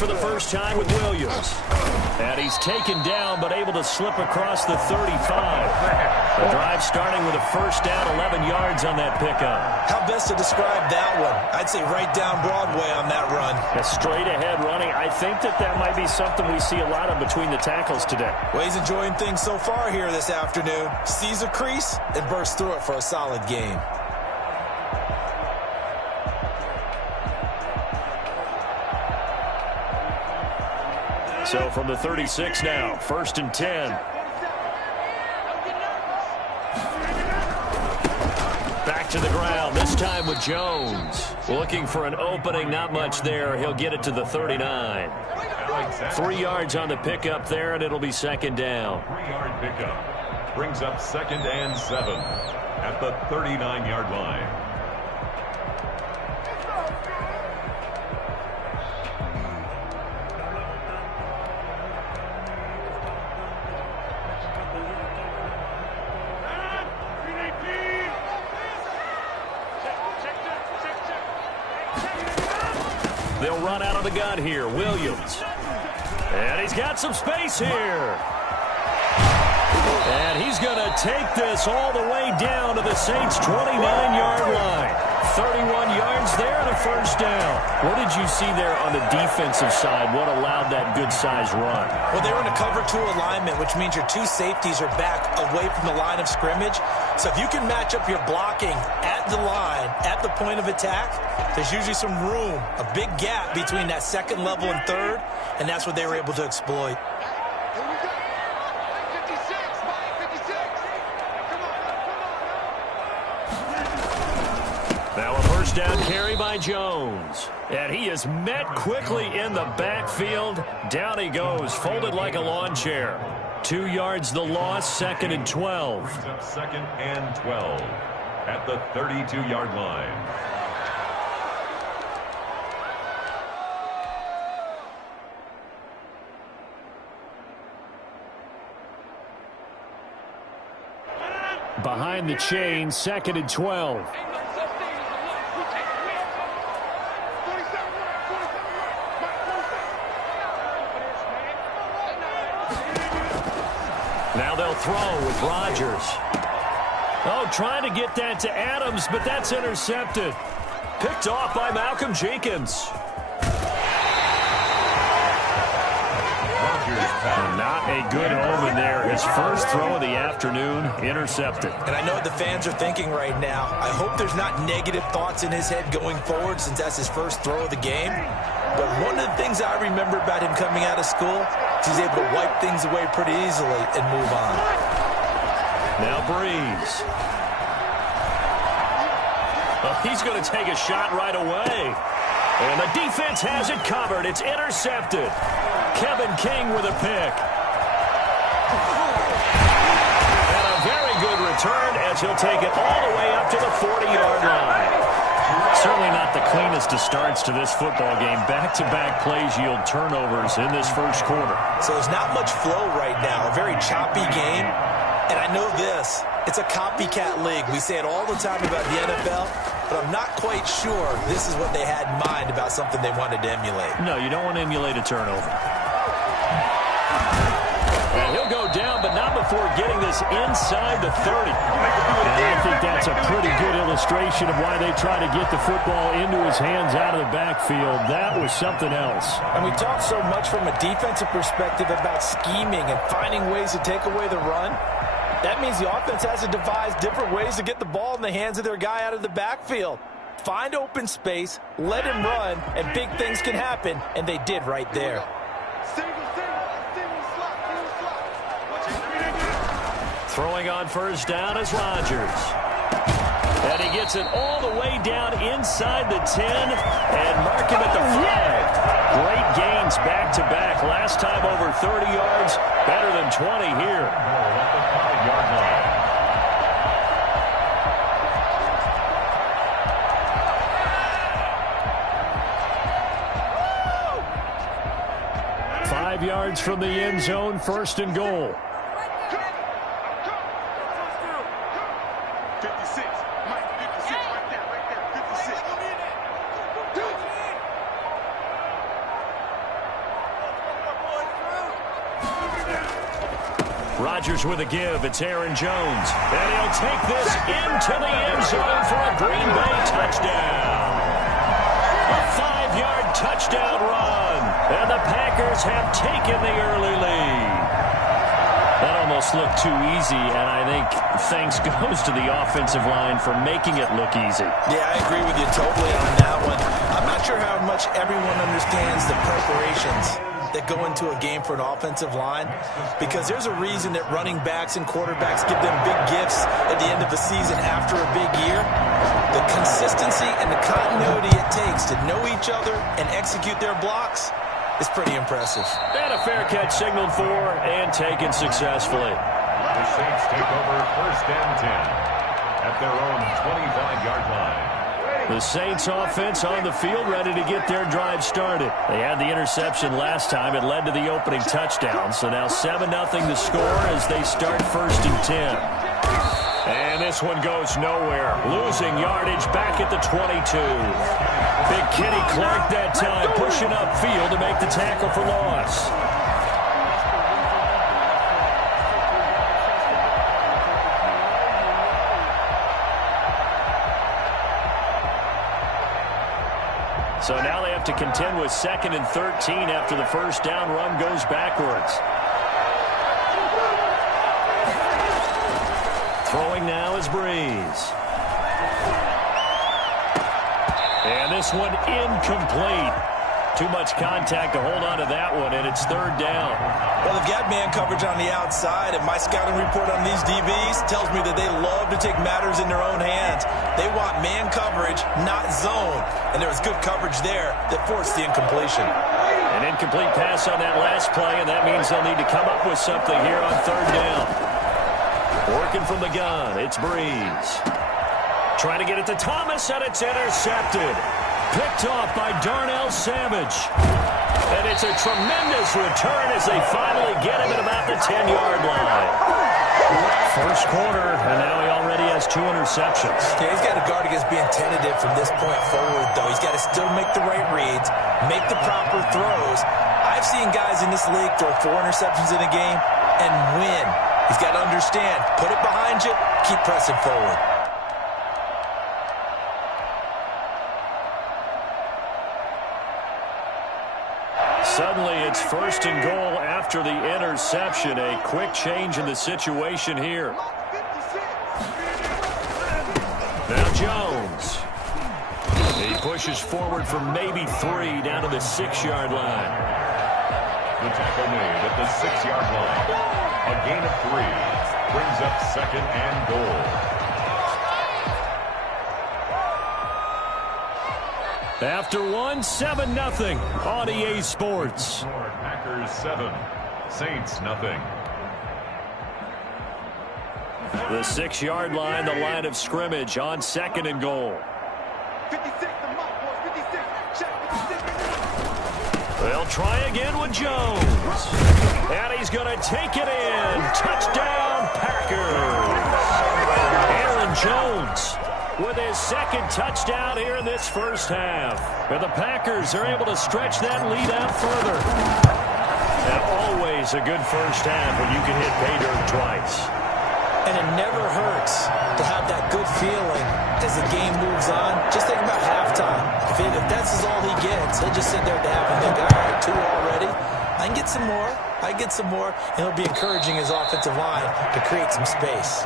for the first time with Williams. And he's taken down but able to slip across the 35. The drive starting with a first down, 11 yards on that pickup. How best to describe that one? I'd say right down Broadway on that run. A straight ahead running. I think that might be something we see a lot of between the tackles today. Well, he's enjoying things so far here this afternoon. Sees a crease and bursts through it for a solid gain. So from the 36 now, 1st and 10. Back to the ground, this time with Jones. Looking for an opening, not much there. He'll get it to the 39. 3 yards on the pickup there, and it'll be 2nd down. 3-yard pickup brings up 2nd and 7 at the 39-yard line. They'll run out of the gun here. Williams. And he's got some space here. And he's going to take this all the way down to the Saints' 29-yard line. 31 yards there and a first down. What did you see there on the defensive side? What allowed that good-sized run? Well, they were in a cover 2 alignment, which means your 2 safeties are back away from the line of scrimmage. So if you can match up your blocking at the line, at the point of attack, there's usually some room, a big gap between that 2nd level and 3rd, and that's what they were able to exploit. Now a first down carry by Jones. And he is met quickly in the backfield. Down he goes, folded like a lawn chair. 2 yards the loss, 2nd and 12. Brings up 2nd and 12 at the 32-yard line. Behind the chain, 2nd and 12. Now they'll throw with Rodgers. Oh, trying to get that to Adams, but that's intercepted. Picked off by Malcolm Jenkins. Not a good omen there. His first throw of the afternoon, intercepted. And I know what the fans are thinking right now. I hope there's not negative thoughts in his head going forward since that's his first throw of the game. But one of the things I remember about him coming out of school is he's able to wipe things away pretty easily and move on. Now Breeze. Well, he's going to take a shot right away. And the defense has it covered. It's intercepted. Kevin King with a pick. And a very good return as he'll take it all the way up to the 40-yard line. Certainly not the cleanest of starts to this football game. Back-to-back plays yield turnovers in this first quarter. So there's not much flow right now. A very choppy game. And I know this. It's a copycat league. We say it all the time about the NFL. But I'm not quite sure this is what they had in mind about something they wanted to emulate. No, you don't want to emulate a turnover. And he'll go down, but not before getting this inside the 30. And I think that's a pretty good illustration of why they try to get the football into his hands out of the backfield. That was something else. And we talk so much from a defensive perspective about scheming and finding ways to take away the run. That means the offense has to devise different ways to get the ball in the hands of their guy out of the backfield. Find open space, let him run, and big things can happen, and they did right there. Throwing on first down is Rodgers. And he gets it all the way down inside the 10 and mark him at the 5. Great gains back-to-back. Last time over 30 yards, better than 20 here. 5 yards from the end zone, 1st and goal. Rodgers with a give. It's Aaron Jones. And he'll take this into the end zone for a Green Bay touchdown. A 5-yard touchdown run. And the Packers have taken the early lead. That almost looked too easy, and I think thanks goes to the offensive line for making it look easy. Yeah, I agree with you totally on that one. I'm not sure how much everyone understands the preparations that go into a game for an offensive line, because there's a reason that running backs and quarterbacks give them big gifts at the end of the season after a big year. The consistency and the continuity it takes to know each other and execute their blocks is pretty impressive. And a fair catch signaled for and taken successfully. The Saints take over 1st and 10 at their own 25-yard line. The Saints offense on the field ready to get their drive started. They had the interception last time. It led to the opening touchdown. So now 7-0 the score as they start 1st and 10. And this one goes nowhere. Losing yardage back at the 22. Big Kenny Clark that time pushing upfield to make the tackle for loss. So now they have to contend with 2nd and 13 after the first down run goes backwards. Throwing now is Breeze. And this one incomplete. Too much contact to hold on to that one, and it's 3rd down. Well, they've got man coverage on the outside, and my scouting report on these DBs tells me that they love to take matters in their own hands. They want man coverage, not zone. And there was good coverage there that forced the incompletion. An incomplete pass on that last play, and that means they'll need to come up with something here on 3rd down. Working from the gun, it's Breeze. Trying to get it to Thomas, and it's intercepted. Picked off by Darnell Savage. And it's a tremendous return as they finally get him at about the 10-yard line. First quarter, and now he already has 2 interceptions. Yeah, he's got to guard against being tentative from this point forward, though. He's got to still make the right reads, make the proper throws. I've seen guys in this league throw 4 interceptions in a game and win. He's got to understand, put it behind you, keep pressing forward. Suddenly, it's 1st and goal after the interception. A quick change in the situation here. Now Jones. He pushes forward for maybe 3 down to the 6-yard line. The tackle made at the 6-yard line. A gain of 3 brings up 2nd and goal. After 1, 7-0 on EA Sports. Packers 7, Saints nothing. The 6-yard line, the line of scrimmage on 2nd and goal. 56, the mark was 56. Check 56. They'll try again with Jones. And he's going to take it in. Touchdown, Packers. Aaron Jones with his 2nd touchdown here in this first half. And the Packers are able to stretch that lead out further. And always a good first half when you can hit pay dirt twice. And it never hurts to have that good feeling as the game moves on. Just think about halftime. If that's all he gets, he'll just sit there at the half and think, all right, 2 already. I can get some more. I get some more. And he'll be encouraging his offensive line to create some space.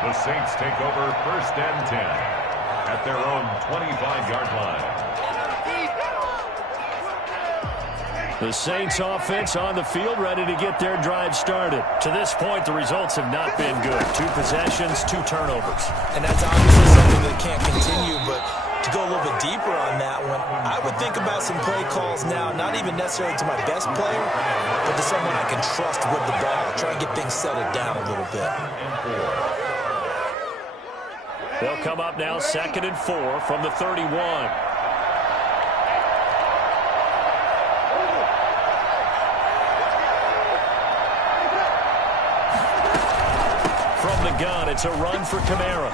The Saints take over 1st and 10 at their own 25-yard line. The Saints offense on the field ready to get their drive started. To this point, the results have not been good. 2 possessions, 2 turnovers. And that's obviously something that can't continue, but to go a little bit deeper on that one, I would think about some play calls now, not even necessarily to my best player, but to someone I can trust with the ball. Try and get things settled down a little bit. They'll come up now 2nd and 4 from the 31. From the gun, it's a run for Kamara.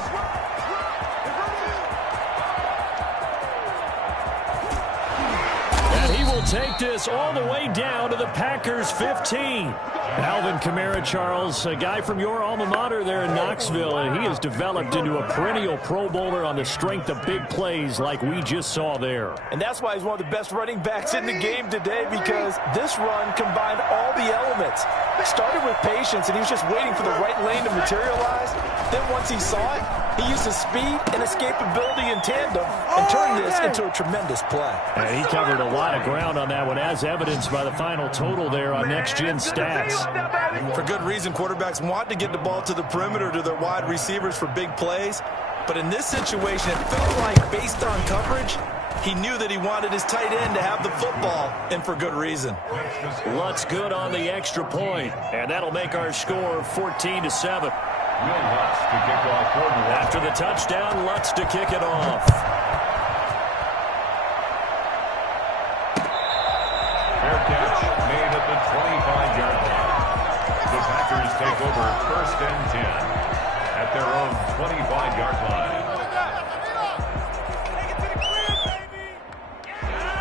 And he will take this all the way down to the Packers' 15. Alvin Kamara, Charles, a guy from your alma mater there in Knoxville, and he has developed into a perennial Pro Bowler on the strength of big plays like we just saw there. And that's why he's one of the best running backs in the game today, because this run combined all the elements. Started with patience, and he was just waiting for the right lane to materialize. Then once he saw it, he used his speed and escapability in tandem and turned this into a tremendous play. And he covered a lot of ground on that one, as evidenced by the final total there on Next Gen Stats. For good reason, quarterbacks want to get the ball to the perimeter to their wide receivers for big plays. But in this situation, it felt like, based on coverage, he knew that he wanted his tight end to have the football, and for good reason. Lutz good on the extra point, and that'll make our score 14-7. After the touchdown, Lutz to kick it off. Fair catch made at the 25-yard line. The Packers take over 1st and 10 at their own 25-yard line.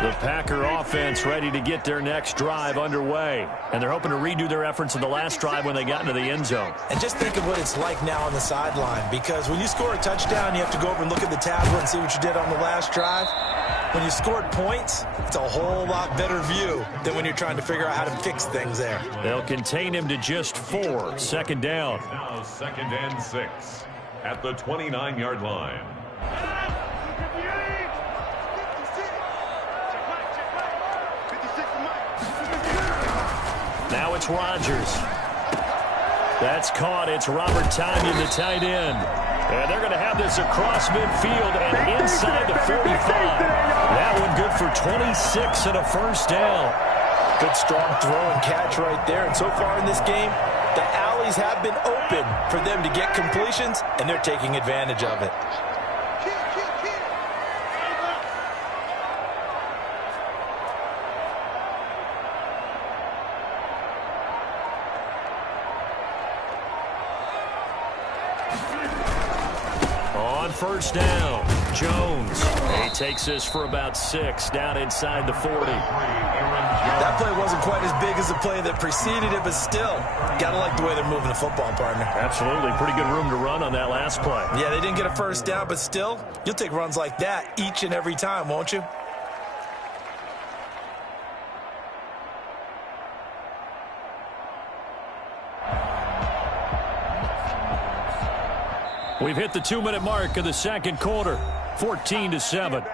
The Packer offense ready to get their next drive underway. And they're hoping to redo their efforts in the last drive when they got into the end zone. And just think of what it's like now on the sideline, because when you score a touchdown, you have to go over and look at the tablet and see what you did on the last drive. When you scored points, it's a whole lot better view than when you're trying to figure out how to fix things there. They'll contain him to just 4. 2nd down. Now 2nd and 6 at the 29-yard line. Now it's Rodgers. That's caught. It's Robert Tonyan, the tight end. And they're going to have this across midfield and inside the 45. That one good for 26 and a 1st down. Good strong throw and catch right there. And so far in this game, the alleys have been open for them to get completions, and they're taking advantage of it. On 1st down, Jones. He takes this for about 6 down inside the 40. That play wasn't quite as big as the play that preceded it, but still, gotta like the way they're moving the football, partner. Absolutely. Pretty good room to run on that last play. Yeah, they didn't get a 1st down, but still, you'll take runs like that each and every time, won't you? We've hit the 2-minute mark of the 2nd quarter. 14-7.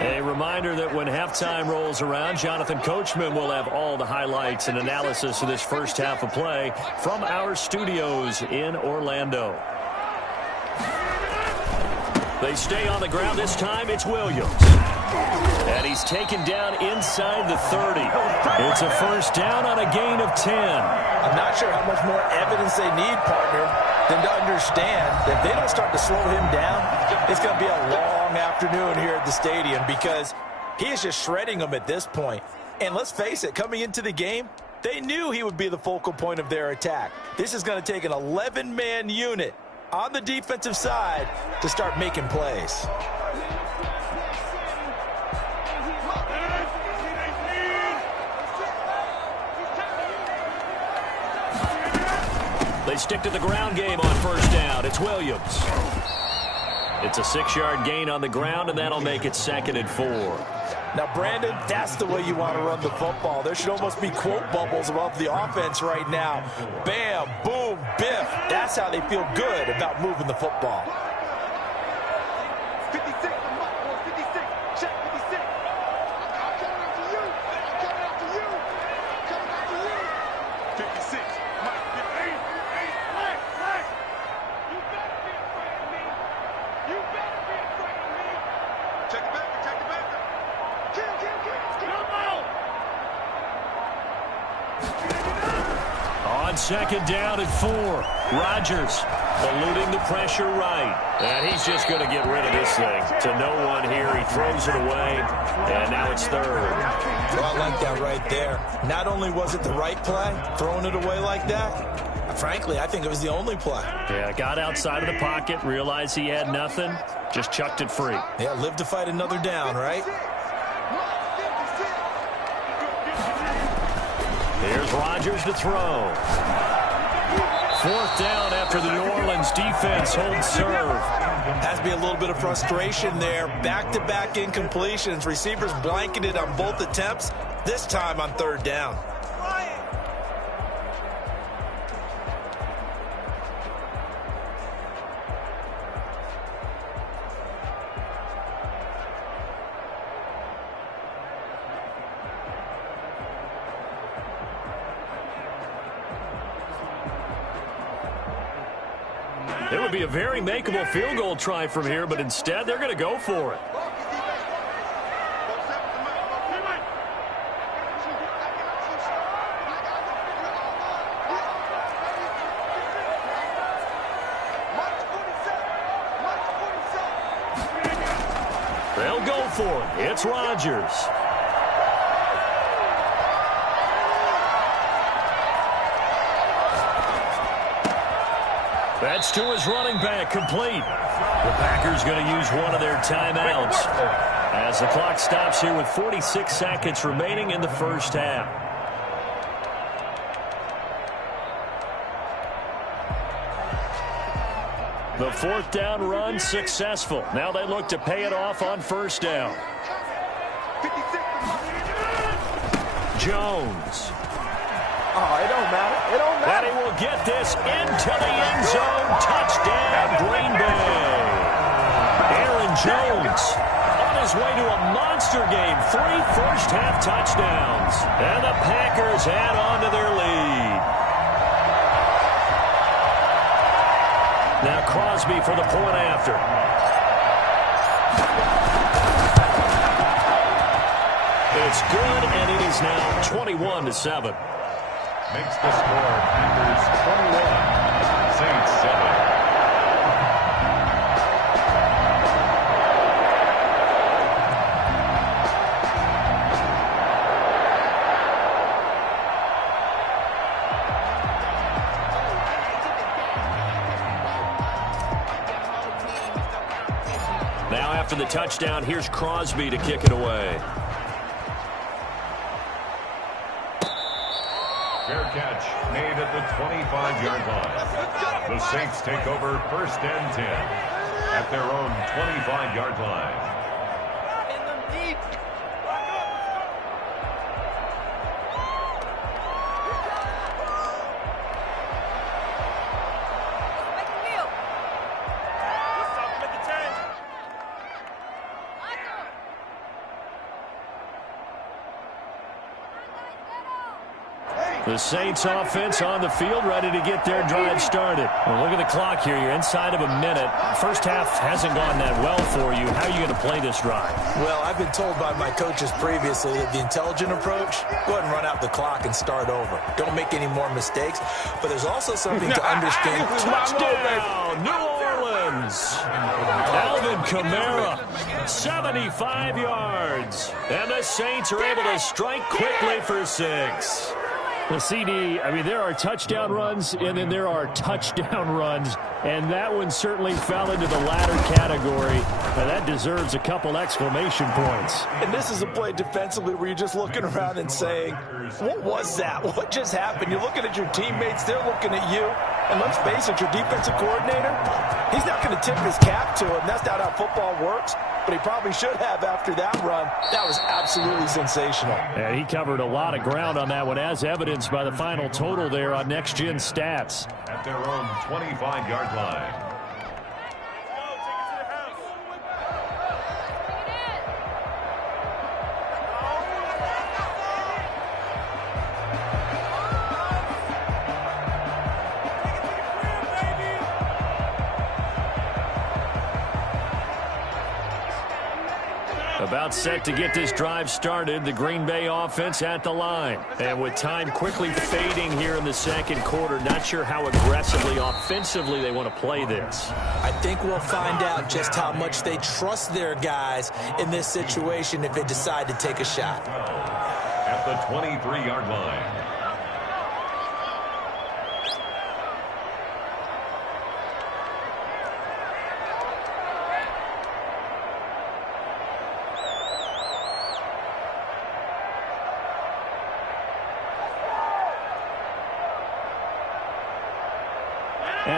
A reminder that when halftime rolls around, Jonathan Coachman will have all the highlights and analysis of this first half of play from our studios in Orlando. They stay on the ground. This time it's Williams. And he's taken down inside the 30. It's a 1st down on a gain of 10. I'm not sure how much more evidence they need, partner, than to understand that if they don't start to slow him down, it's going to be a long afternoon here at the stadium, because he is just shredding them at this point. And let's face it, coming into the game, they knew he would be the focal point of their attack. This is going to take an 11-man unit on the defensive side to start making plays. They stick to the ground game on 1st down. It's Williams. It's a 6-yard gain on the ground, and that'll make it 2nd and 4. Now, Brandon, that's the way you want to run the football. There should almost be quote bubbles above the offense right now. Bam, boom, biff. That's how they feel good about moving the football. 56, the mark was 56. Check 56. I'm coming after you. I'm coming after you. I'm coming after you. 56. Mike, 58. Flex. You better be afraid of me. You better be afraid of me. Check the back. Check the back. Kill. On 2nd down and 4, Rodgers eluding the pressure right. And he's just going to get rid of this thing to no one here. He throws it away, and now it's 3rd. Well, I like that right there. Not only was it the right play, throwing it away like that, Frankly, I think it was the only play. Yeah, got outside of the pocket, realized he had nothing, just chucked it free. Yeah, live to fight another down, right? Here's Rodgers to throw. 4th down after the New Orleans defense holds serve. Has to be a little bit of frustration there. Back-to-back incompletions. Receivers blanketed on both attempts, this time on 3rd down. It would be a very makeable field goal try from here, but instead they're going to go for it. They'll go for it. It's Rodgers. That's to his running back, complete. The Packers going to use one of their timeouts as the clock stops here with 46 seconds remaining in the first half. The 4th down run successful. Now they look to pay it off on 1st down. Jones. Oh, it don't matter. It don't And matter. he will get this into the end zone. Touchdown, Green Bay. Aaron Jones on his way to a monster game. 3 first-half touchdowns. And the Packers add on to their lead. Now Crosby for the point after. It's good, and it is now 21-7. Makes the score Packers 21, Saints 7. Now after the touchdown, here's Crosby to kick it away. Fair catch made at the 25-yard line. The Saints take over 1st and 10 at their own 25-yard line. The Saints offense on the field, ready to get their drive started. Well, look at the clock here. You're inside of a minute. First half hasn't gone that well for you. How are you going to play this drive? Well, I've been told by my coaches previously that the intelligent approach, go ahead and run out the clock and start over. Don't make any more mistakes. But there's also something to understand. Touchdown, New Orleans. Alvin Kamara, 75 yards. And the Saints are able to strike quickly for 6. Well, CD, I mean, there are touchdown runs, and then there are touchdown runs, and that one certainly fell into the latter category. Now, that deserves a couple exclamation points. And this is a play defensively where you're just looking around and saying, what was that? What just happened? You're looking at your teammates, they're looking at you. And let's face it, your defensive coordinator, he's not going to tip his cap to him. That's not how football works. But he probably should have after that run. That was absolutely sensational. And he covered a lot of ground on that one, as evidenced by the final total there on Next Gen Stats. At their own 25-yard line. About set to get this drive started, the Green Bay offense at the line. And with time quickly fading here in the second quarter, not sure how aggressively, offensively they want to play this. I think we'll find out just how much they trust their guys in this situation if they decide to take a shot. At the 23-yard line.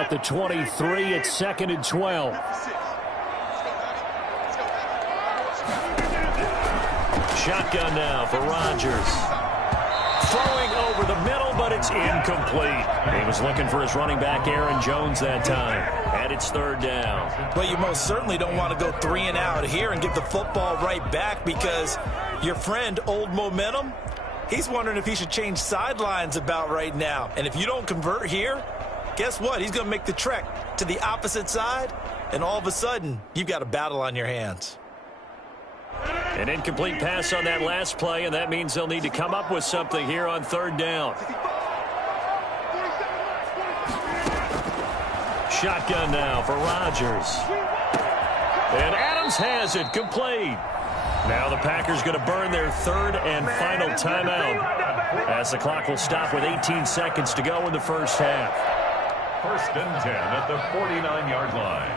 at the 23. It's 2nd and 12. Shotgun now for Rodgers. Throwing over the middle, but it's incomplete. He was looking for his running back, Aaron Jones, that time. And it's 3rd down. Well, you most certainly don't want to go 3 and out here and give the football right back, because your friend, Old Momentum, he's wondering if he should change sidelines about right now. And if you don't convert here, guess what? He's going to make the trek to the opposite side, and all of a sudden, you've got a battle on your hands. An incomplete pass on that last play, and that means they'll need to come up with something here on 3rd down. Shotgun now for Rodgers. And Adams has it, complete. Now the Packers going to burn their 3rd and final timeout, as the clock will stop with 18 seconds to go in the first half. 1st and 10 at the 49-yard line.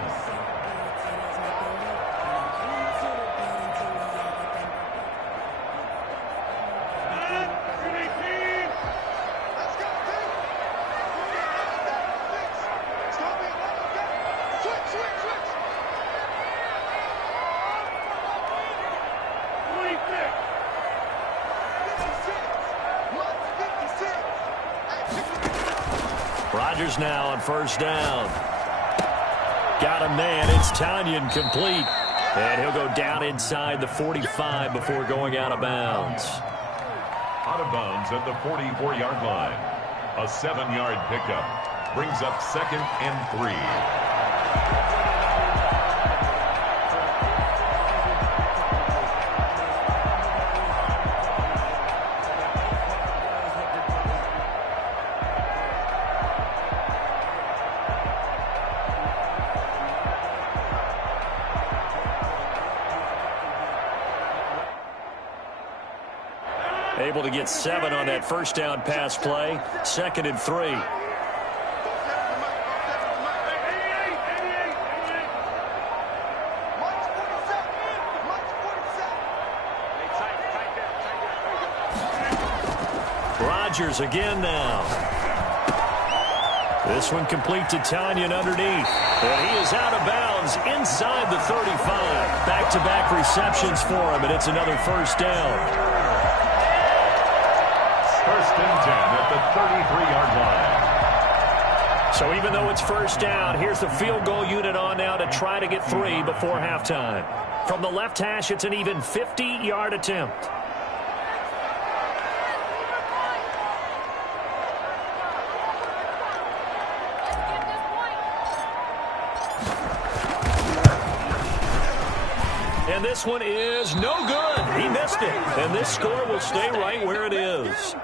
Rodgers now on 1st down. Got a man. It's Tanyan, complete. And he'll go down inside the 45 before going out of bounds. Out of bounds at the 44-yard line. A 7-yard pickup brings up 2nd and 3. Able to get 7 on that 1st down pass play. 2nd and 3. Rodgers again now. This one complete to Tanyan underneath. And he is out of bounds inside the 35. Back-to-back receptions for him, and it's another 1st down. 1st and 10 at the 33-yard line. So even though it's 1st down, here's the field goal unit on now to try to get 3 before halftime. From the left hash, it's an even 50-yard attempt. And this one is no good. He missed it. And this score will stay right where it is.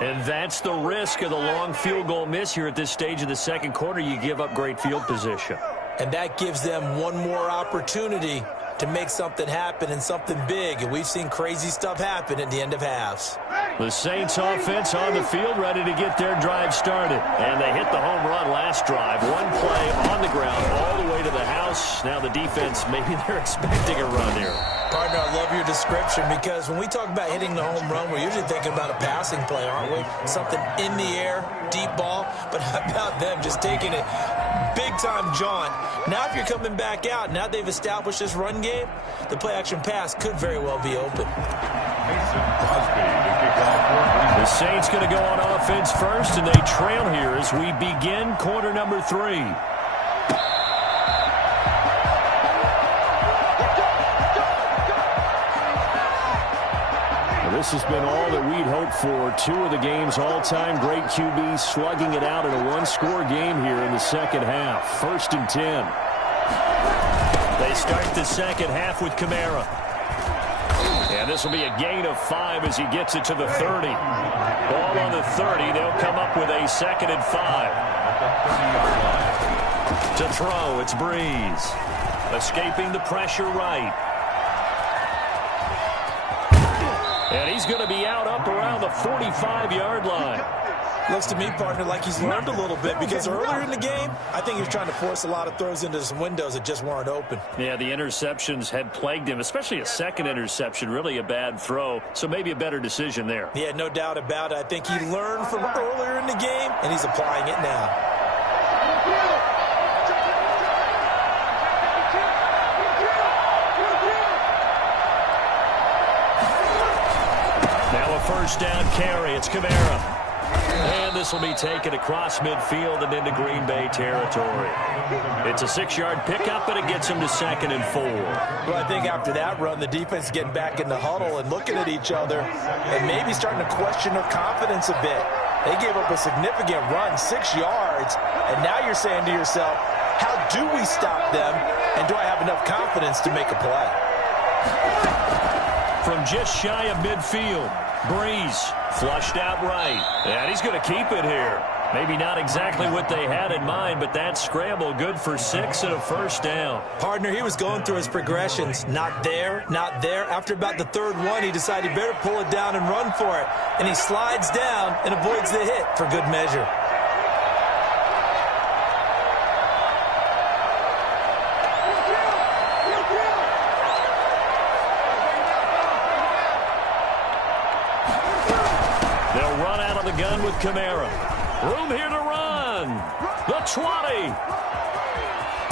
And that's the risk of the long field goal miss here at this stage of the 2nd quarter. You give up great field position. And that gives them one more opportunity to make something happen, and something big. And we've seen crazy stuff happen at the end of halves. The Saints offense on the field, ready to get their drive started. And they hit the home run last drive. One play on the ground all the way to the house. Now the defense, maybe they're expecting a run here. Partner, I love your description, because when we talk about hitting the home run, we're usually thinking about a passing play, aren't we? Something in the air, deep ball. But how about them just taking it big-time jaunt? Now if you're coming back out, now they've established this run game, the play-action pass could very well be open. Mason Crosby to kick off. The Saints going to go on offense first, and they trail here as we begin quarter number 3. This has been all that we'd hoped for. 2 of the game's all-time great QBs slugging it out in a one-score game here in the 2nd half. 1st and 10. They start the 2nd half with Kamara. And this will be a gain of 5 as he gets it to the 30. Ball on the 30. They'll come up with a 2nd and 5. To throw, it's Breeze. Escaping the pressure right. And he's going to be out up around the 45-yard line. Looks to me, partner, like he's learned a little bit, because earlier in the game, I think he was trying to force a lot of throws into some windows that just weren't open. Yeah, the interceptions had plagued him, especially a 2nd interception, really a bad throw. So maybe a better decision there. Yeah, no doubt about it. I think he learned from earlier in the game, and he's applying it now. first down carry. It's Kamara. And this will be taken across midfield and into Green Bay territory. It's a 6-yard pickup, and it gets him to 2nd and 4. Well, I think after that run, the defense is getting back in the huddle and looking at each other and maybe starting to question their confidence a bit. They gave up a significant run, 6 yards, and now you're saying to yourself, how do we stop them, and do I have enough confidence to make a play? From just shy of midfield, Breeze flushed out right, and he's going to keep it here. Maybe not exactly what they had in mind, but that scramble good for 6 and a first down. Partner, he was going through his progressions. Not there, not there. After about the 3rd one, he decided he better pull it down and run for it. And he slides down and avoids the hit for good measure. They'll run out of the gun with Kamara. Room here to run. The 20.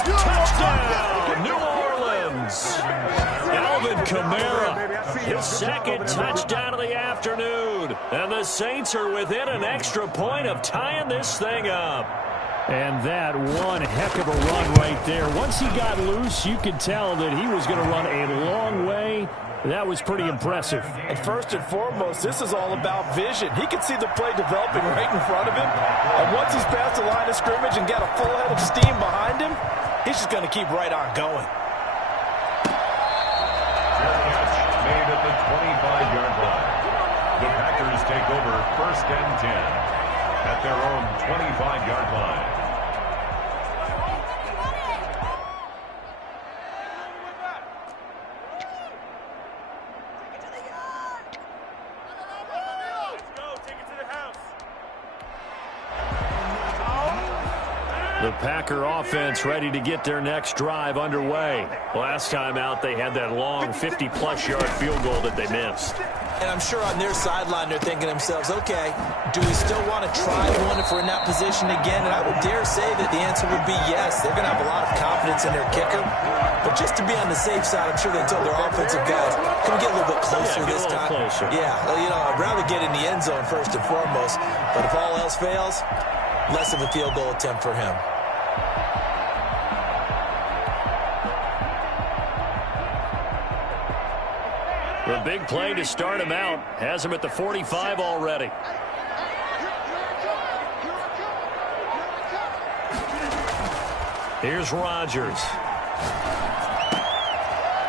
Touchdown, New Orleans. Alvin Kamara, his 2nd touchdown of the afternoon. And the Saints are within an extra point of tying this thing up. And that one heck of a run right there. Once he got loose, you could tell that he was going to run a long way. That was pretty impressive. And first and foremost, this is all about vision. He can see the play developing right in front of him. And once he's past the line of scrimmage and got a full head of steam behind him, he's just going to keep right on going. Fair catch made at the 25-yard line. The Packers take over 1st and 10 at their own 25-yard line. The Packer offense ready to get their next drive underway. Last time out, they had that long 50-plus yard field goal that they missed. And I'm sure on their sideline they're thinking to themselves, okay, do we still want to try one if we're in that position again? And I would dare say that the answer would be yes. They're going to have a lot of confidence in their kicker. But just to be on the safe side, I'm sure they told their offensive guys, can we get a little bit closer this time? Closer. Yeah, well, you know, I'd rather get in the end zone first and foremost. But if all else fails, less of a field goal attempt for him. The big play to start him out has him at the 45 already. Here's Rodgers.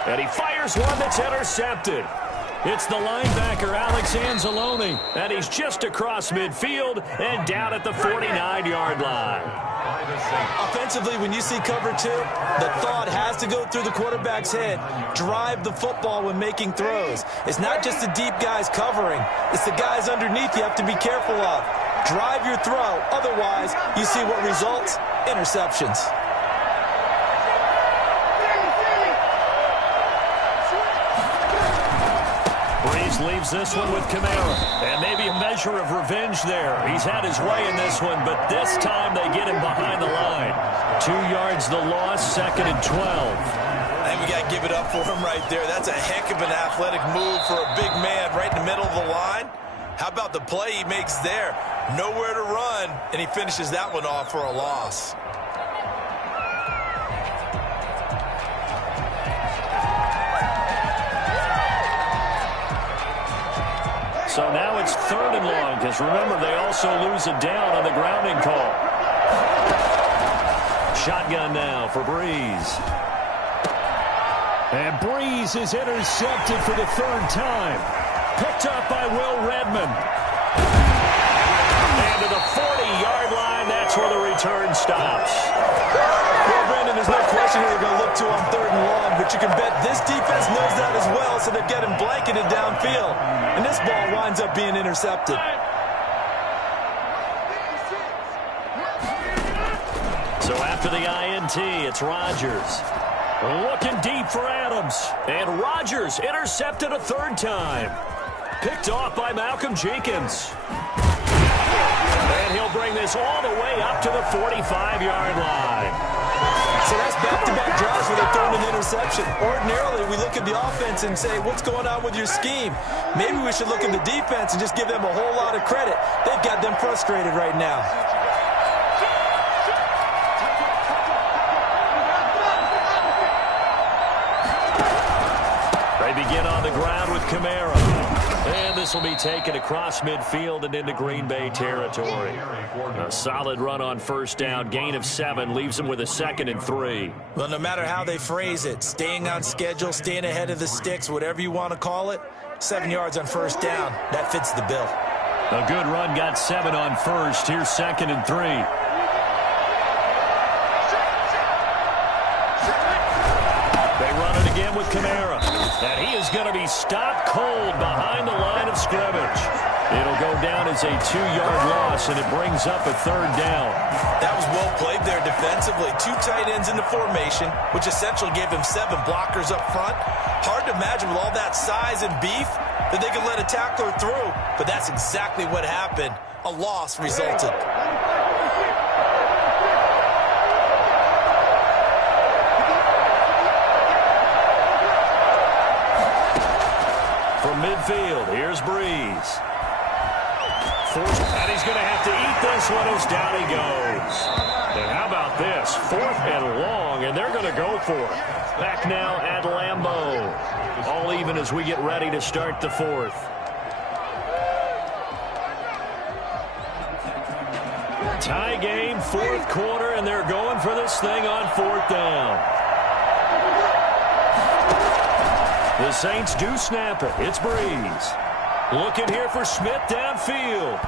And he fires one that's intercepted. It's the linebacker, Alex Anzalone, and he's just across midfield and down at the 49-yard line. Offensively, when you see cover 2, the thought has to go through the quarterback's head. Drive the football when making throws. It's not just the deep guys covering. It's the guys underneath you have to be careful of. Drive your throw. Otherwise, you see what results? Interceptions. Leaves this one with Kamara. And maybe a measure of revenge there. He's had his way in this one, but this time they get him behind the line. 2 yards the loss, 2nd and 12. And we got to give it up for him right there. That's a heck of an athletic move for a big man right in the middle of the line. How about the play he makes there? Nowhere to run, and he finishes that one off for a loss. So now it's 3rd and long, because remember, they also lose a down on the grounding call. Shotgun now for Breeze. And Breeze is intercepted for the 3rd time. Picked up by Will Redmond. And to the 40-yard line, that's where the return stops. Well, Brandon, there's no question who they're going to look to on 3rd and long, but you can bet this defense knows that as well, so they're getting blanketed downfield. And this ball winds up being intercepted. So after the INT, it's Rodgers. Looking deep for Adams. And Rodgers intercepted a 3rd time. Picked off by Malcolm Jenkins. And he'll bring this all the way up to the 45-yard line. So that's back-to-back drives where they're throwing an interception. Ordinarily, we look at the offense and say, what's going on with your scheme? Maybe we should look at the defense and just give them a whole lot of credit. They've got them frustrated right now. They begin on the ground with Kamara. And this will be taken across midfield and into Green Bay territory. A solid run on first down. Gain of 7 leaves them with a 2nd and 3. Well, no matter how they phrase it, staying on schedule, staying ahead of the sticks, whatever you want to call it, 7 yards on first down, that fits the bill. A good run got 7 on first. Here's 2nd and 3. They run it again with Kamara. And he is going to be stopped cold behind the line of scrimmage. It'll go down as a 2-yard loss, and it brings up a 3rd down. That was well played there defensively. 2 tight ends in the formation, which essentially gave him 7 blockers up front. Hard to imagine with all that size and beef that they could let a tackler through, but that's exactly what happened. A loss resulted. From midfield, here's Breeze. And he's going to have to eat this one as down he goes. And how about this? 4th and long, and they're going to go for it. Back now at Lambeau. All even as we get ready to start the 4th. Tie game, 4th quarter, and they're going for this thing on 4th down. The Saints do snap it. It's Breeze. Looking here for Smith downfield.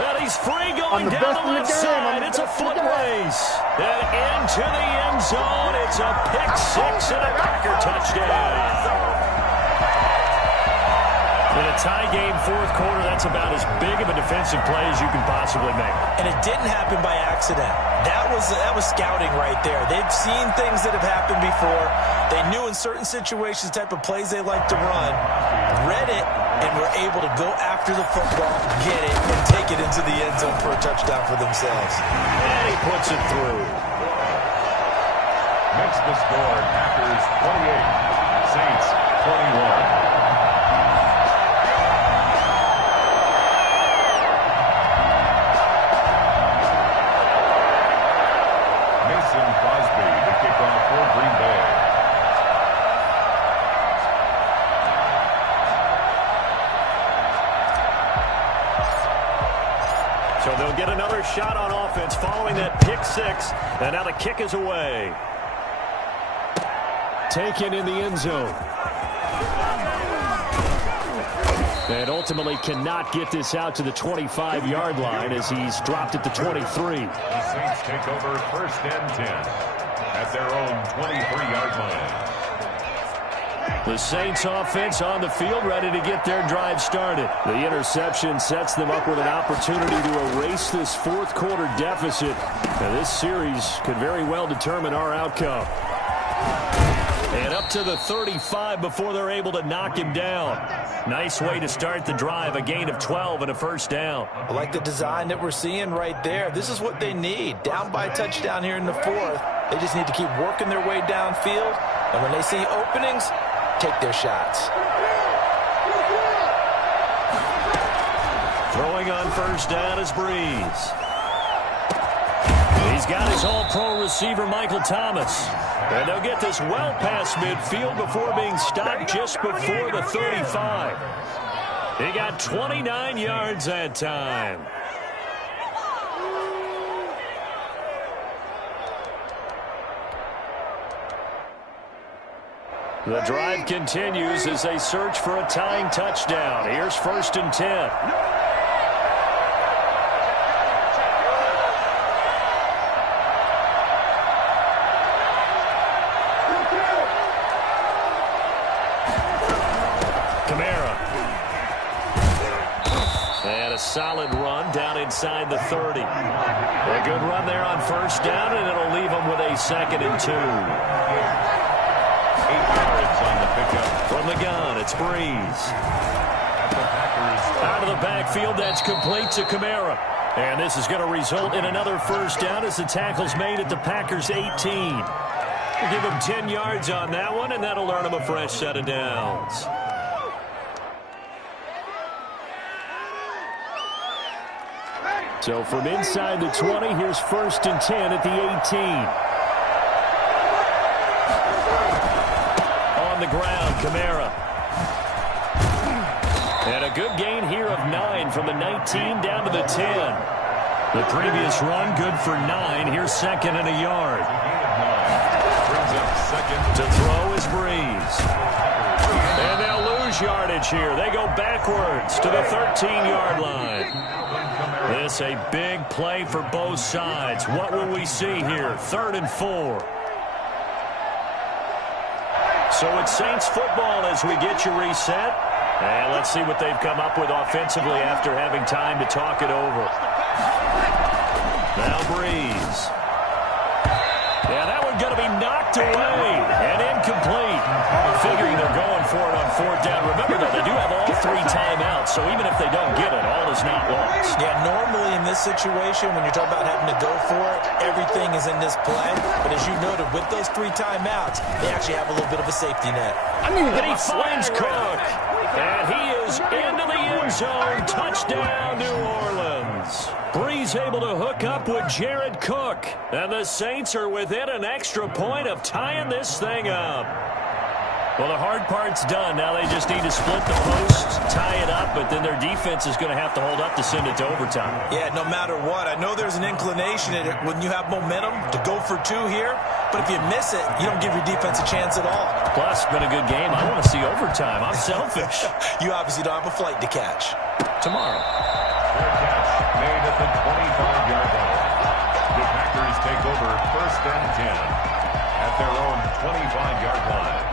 And he's free going down the left side. It's a foot race. And into the end zone. It's a pick 6 and a Packer touchdown. In a tie game, 4th quarter, that's about as big of a defensive play as you can possibly make. And it didn't happen by accident. That was scouting right there. They've seen things that have happened before. They knew in certain situations the type of plays they like to run, read it, and were able to go after the football, get it, and take it into the end zone for a touchdown for themselves. And he puts it through. Makes the score Packers 28, Saints 21. So they'll get another shot on offense following that pick 6. And now the kick is away. Taken in the end zone. And ultimately cannot get this out to the 25-yard line as he's dropped it to 23. The Saints take over 1st and 10 at their own 23-yard line. The Saints offense on the field ready to get their drive started. The interception sets them up with an opportunity to erase this 4th quarter deficit. And this series could very well determine our outcome. And up to the 35 before they're able to knock him down. Nice way to start the drive, a gain of 12 and a 1st down. I like the design that we're seeing right there. This is what they need. Down by a touchdown here in the 4th. They just need to keep working their way downfield. And when they see openings, take their shots. Throwing on first down is Breeze. He's got his all-pro receiver, Michael Thomas. And they'll get this well past midfield before being stopped just before the 35. He got 29 yards that time. The drive continues as they search for a tying touchdown. Here's 1st and 10. Kamara. And a solid run down inside the 30. A good run there on first down, and it'll leave them with a 2nd and 2. 8 yards on the pickup. From the gun, it's Breeze. at the Packers. Out of the backfield, that's complete to Kamara. And this is going to result in another first down as the tackle's made at the Packers' 18. We'll give him 10 yards on that one, and that'll earn him a fresh set of downs. So from inside the 20, here's 1st and 10 at the 18. On the ground, Kamara. And a good gain here of 9 from the 19 down to the 10. The previous run, good for 9. Here's 2nd and a yard. Brings up 2nd. To throw is Breeze. And they'll lose yardage here. They go backwards to the 13-yard line. This a big play for both sides. What will we see here? 3rd and 4. So it's Saints football as we get you reset. And let's see what they've come up with offensively after having time to talk it over. Now Breeze. Yeah, that one's going to be knocked away and incomplete. Figuring they're going for it on 4th down. Remember, though, they do have all 3 timeouts, so even if they don't get it, all is not lost. Yeah, normally in this situation, when you're talking about having to go for it, everything is in this play. But as you noted, with those 3 timeouts, they actually have a little bit of a safety net. And he finds Cook. And he is into the end zone. Touchdown, New Orleans. Breeze able to hook up with Jared Cook. And the Saints are within an extra point of tying this thing up. Well, the hard part's done. Now they just need to split the posts, tie it up, but then their defense is going to have to hold up to send it to overtime. Yeah, no matter what. I know there's an inclination in it when you have momentum to go for 2 here, but if you miss it, you don't give your defense a chance at all. Plus, it's been a good game. I want to see overtime. I'm selfish. You obviously don't have a flight to catch. Tomorrow. Fair catch made at the 25-yard line. The Packers take over 1st and 10 at their own 25-yard line.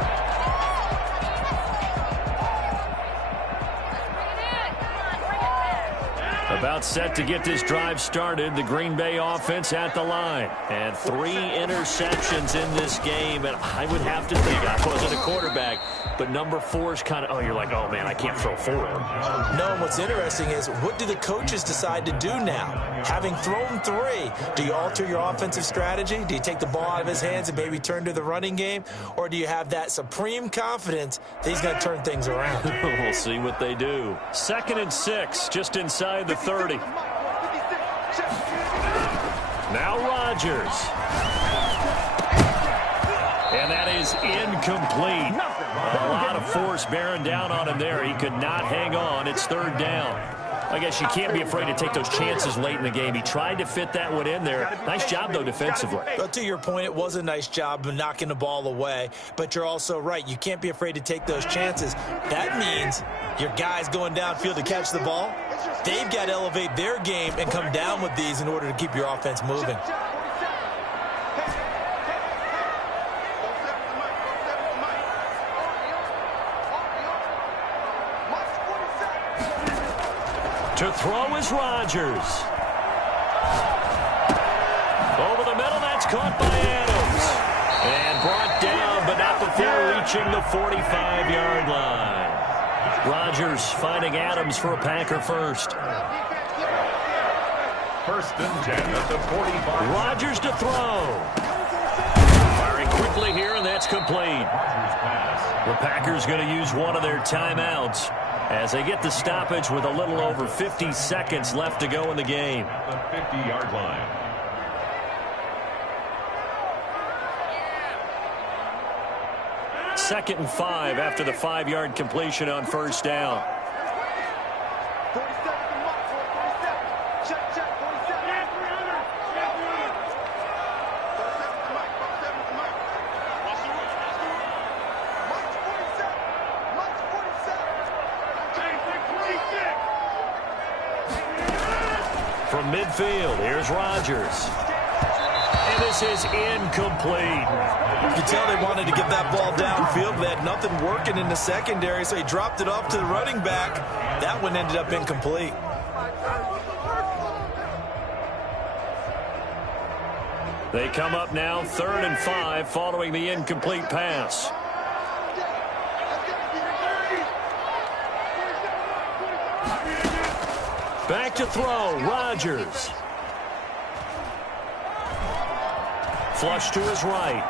About set to get this drive started. The Green Bay offense at the line. And 3 interceptions in this game. And I would have to think, I wasn't a quarterback, but number 4 is kind of, you're like, oh, man, I can't throw 4. No, and what's interesting is, what do the coaches decide to do now? Having thrown 3, do you alter your offensive strategy? Do you take the ball out of his hands and maybe turn to the running game? Or do you have that supreme confidence that he's going to turn things around? We'll see what they do. 2nd and 6, just inside the 30. Now Rodgers. And that is incomplete. A lot of force bearing down on him there. He could not hang on. It's 3rd down. I guess you can't be afraid to take those chances late in the game. He tried to fit that one in there. Nice job, though, defensively. Well, to your point, it was a nice job of knocking the ball away. But you're also right. You can't be afraid to take those chances. That means your guys going downfield to catch the ball, they've got to elevate their game and come down with these in order to keep your offense moving. To throw is Rodgers. Over the middle, that's caught by Adams. And brought down, but not before reaching the 45-yard line. Rodgers finding Adams for a Packer first. 1st and 10 at the 45. Rodgers to throw. Firing quickly here, and that's complete. The Packers going to use one of their timeouts as they get the stoppage with a little over 50 seconds left to go in the game. At the 50-yard line. Second and 5 after the 5-yard completion on 1st down. 47 to Mike, 47. Check, 47. 47 to Mike, 47 to Mike. Mike's 47. Mike's 47. From midfield, here's Rodgers. And this is incomplete. You can tell they wanted to get that ball downfield, but they had nothing working in the secondary, so he dropped it off to the running back. That one ended up incomplete. They come up now 3rd and 5 following the incomplete pass. Back to throw, Rodgers. Flush to his right.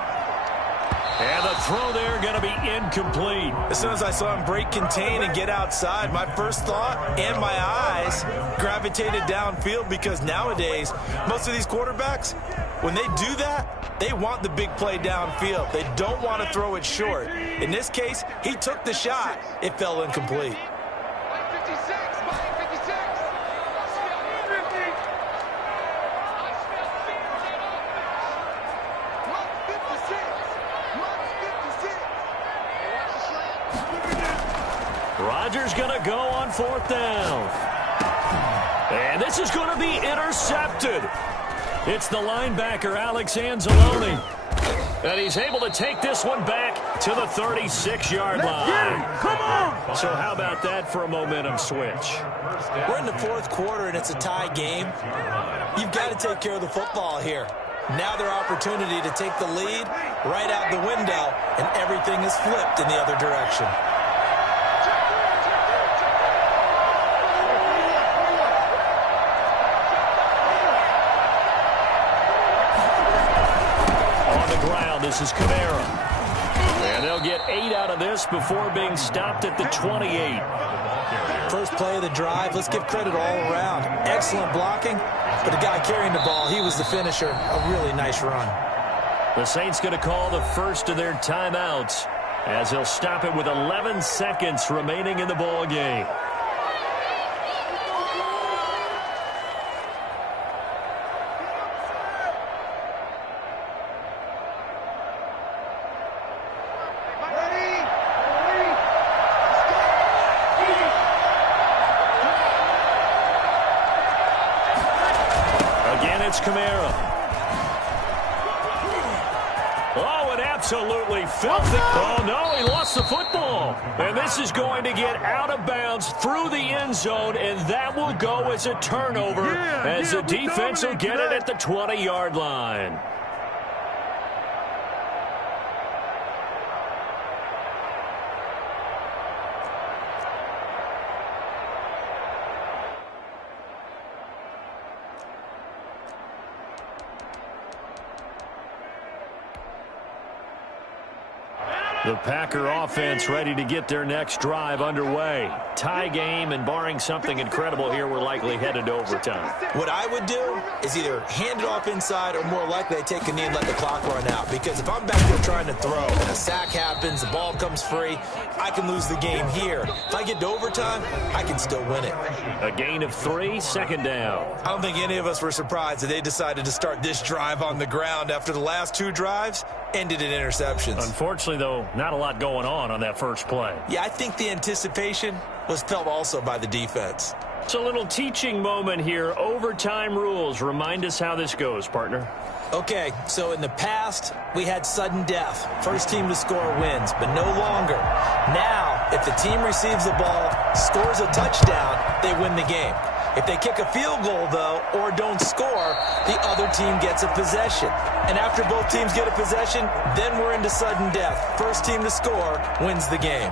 And the throw there going to be incomplete. As soon as I saw him break contain and get outside, my first thought and my eyes gravitated downfield, because nowadays, most of these quarterbacks, when they do that, they want the big play downfield. They don't want to throw it short. In this case, he took the shot. It fell incomplete. Rodgers going to go on 4th down. And this is going to be intercepted. It's the linebacker, Alex Anzalone. And he's able to take this one back to the 36-yard line. Come on! So how about that for a momentum switch? We're in the 4th quarter, and it's a tie game. You've got to take care of the football here. Now their opportunity to take the lead right out the window, and everything is flipped in the other direction. This is Kamara. And they'll get 8 out of this before being stopped at the 28. First play of the drive, let's give credit all around. Excellent blocking, but the guy carrying the ball, he was the finisher. A really nice run. The Saints going to call the first of their timeouts as they'll stop it with 11 seconds remaining in the ball game. Kamara. Oh, an absolutely filthy. Oh, no, he lost the football. And this is going to get out of bounds through the end zone, and that will go as a turnover as the defense will get it at the 20-yard line. The Packer offense ready to get their next drive underway. Tie game, and barring something incredible here, we're likely headed to overtime. What I would do is either hand it off inside, or more likely I take a knee and let the clock run out. Because if I'm back there trying to throw and a sack happens, the ball comes free, I can lose the game here. If I get to overtime, I can still win it. A gain of 3, 2nd down. I don't think any of us were surprised that they decided to start this drive on the ground after the last 2 drives ended in interceptions. Unfortunately, though, not a lot going on that first play. Yeah, I think the anticipation was felt also by the defense. It's a little teaching moment here. Overtime rules. Remind us how this goes, partner. Okay, so in the past, we had sudden death. First team to score wins, but no longer. Now, if the team receives the ball, scores a touchdown, they win the game. If they kick a field goal, though, or don't score, the other team gets a possession. And after both teams get a possession, then we're into sudden death. First team to score wins the game.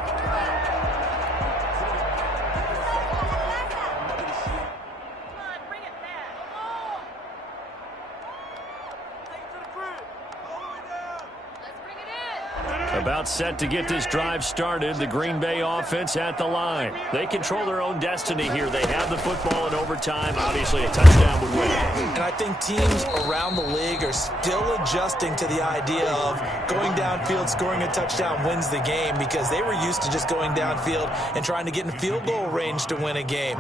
About set to get this drive started. The Green Bay offense at the line. They control their own destiny here. They have the football in overtime. Obviously, a touchdown would win. And I think teams around the league are still adjusting to the idea of going downfield, scoring a touchdown wins the game, because they were used to just going downfield and trying to get in field goal range to win a game.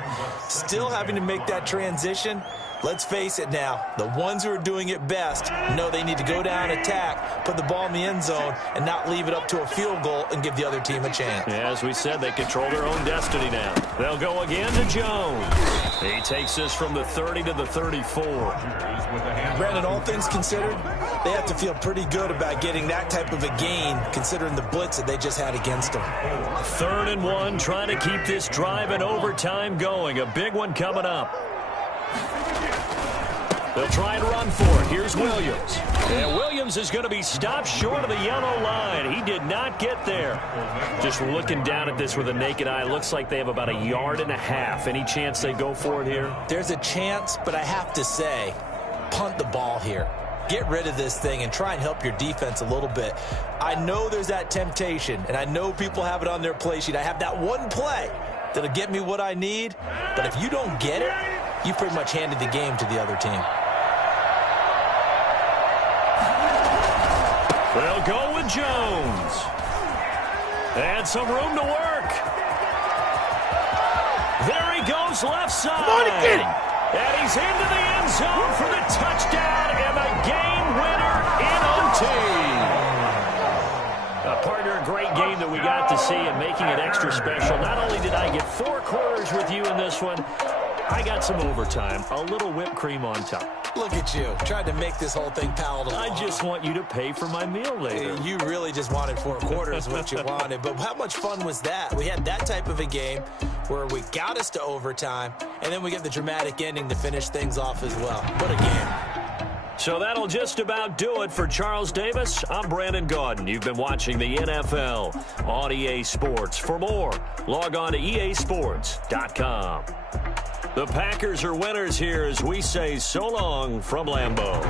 Still having to make that transition. Let's face it now, the ones who are doing it best know they need to go down, attack, put the ball in the end zone, and not leave it up to a field goal and give the other team a chance. Yeah, as we said, they control their own destiny now. They'll go again to Jones. He takes this from the 30 to the 34. Granted, all things considered, they have to feel pretty good about getting that type of a gain, considering the blitz that they just had against them. 3rd and 1, trying to keep this drive in overtime going. A big one coming up. They'll try and run for it. Here's Williams. And Williams is going to be stopped short of the yellow line. He did not get there. Just looking down at this with a naked eye, looks like they have about 1.5 yards. Any chance they go for it here? There's a chance, but I have to say, punt the ball here. Get rid of this thing and try and help your defense a little bit. I know there's that temptation, and I know people have it on their play sheet. I have that one play that'll get me what I need, but if you don't get it, you pretty much handed the game to the other team. They'll go with Jones. And some room to work. There he goes left side. Come on and get it. And he's into the end zone for the touchdown and the game winner in OT. Partner, a great game that we got to see and making it extra special. Not only did I get 4 quarters with you in this one, I got some overtime, a little whipped cream on top. Look at you, tried to make this whole thing palatable. I just want you to pay for my meal later. You really just wanted 4 quarters what you wanted, but how much fun was that? We had that type of a game where we got us to overtime, and then we get the dramatic ending to finish things off as well. What a game. So that'll just about do it for Charles Davis. I'm Brandon Gaudin. You've been watching the NFL on EA Sports. For more, log on to easports.com. The Packers are winners here as we say so long from Lambeau.